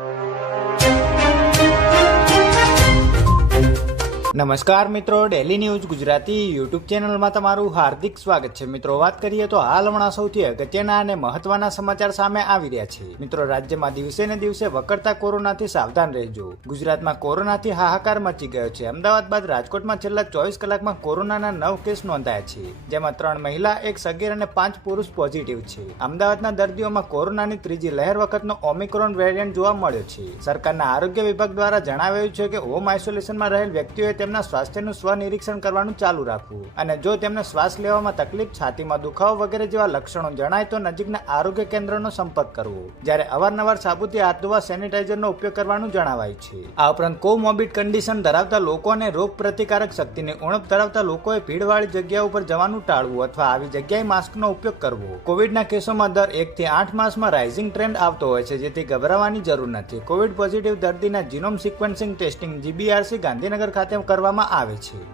you. નમસ્કાર મિત્રો daily news Gujarati YouTube ચેનલમાં તમારું હાર્દિક સ્વાગત છે. મિત્રો, વાત કરીએ તો હાલ હમણાં સૌથી અગત્યના અને મહત્વના સમાચાર સામે આવી રહ્યા છે. મિત્રો, રાજ્યમાં દિવસે ને દિવસે વકરતા કોરોનાથી સાવધાન રહેજો. ગુજરાતમાં કોરોનાથી હાહાકાર મચી ગયો છે. અમદાવાદ બાદ રાજકોટમાં છેલ્લા ચોવીસ કલાકમાં કોરોનાના નવ કેસ નોંધાયા છે. જેમાં ત્રણ મહિલા, એક સગીર અને પાંચ પુરુષ પોઝિટિવ છે. અમદાવાદના દર્દીઓમાં કોરોનાની ત્રીજી લહેર વખતનો ઓમિક્રોન વેરિયન્ટ જોવા મળ્યો છે. સરકારના આરોગ્ય વિભાગ દ્વારા જણાવાયું છે કે હોમ આઇસોલેશનમાં રહેલ વ્યક્તિઓએ તેમના સ્વાસ્થ્યનું સ્વનિરીક્ષણ કરવાનું ચાલુ રાખવું. અને જો તેમને શ્વાસ લેવામાં તકલીફ, છાતીમાં દુખાવો વગેરે જેવા લક્ષણો જણાય તો નજીકના આરોગ્ય કેન્દ્રનો સંપર્ક કરવો. જ્યારે અવારનવાર સાબુથી હાથ ધોવા સેનિટાઈઝરનો ઉપયોગ કરવાનું જણાવાય છે. આ ઉપરાંત કોમોબિડ કન્ડિશન ધરાવતા લોકો અને રોગ પ્રતિકારક શક્તિની ઉણપ ધરાવતા લોકોએ ભીડવાળી જગ્યા ઉપર જવાનું ટાળવું અથવા આવી જગ્યાએ માસ્કનો ઉપયોગ કરવો. કોવિડના કેસોમાં દર એકથી આઠ માસમાં રાઇઝિંગ ટ્રેન્ડ આવતો હોય છે, જેથી ગભરાવાની જરૂર નથી. કોવિડ પોઝિટિવ દર્દીના genome sequencing testing GBRC Gandhinagar ખાતે કરવામાં આવે છે.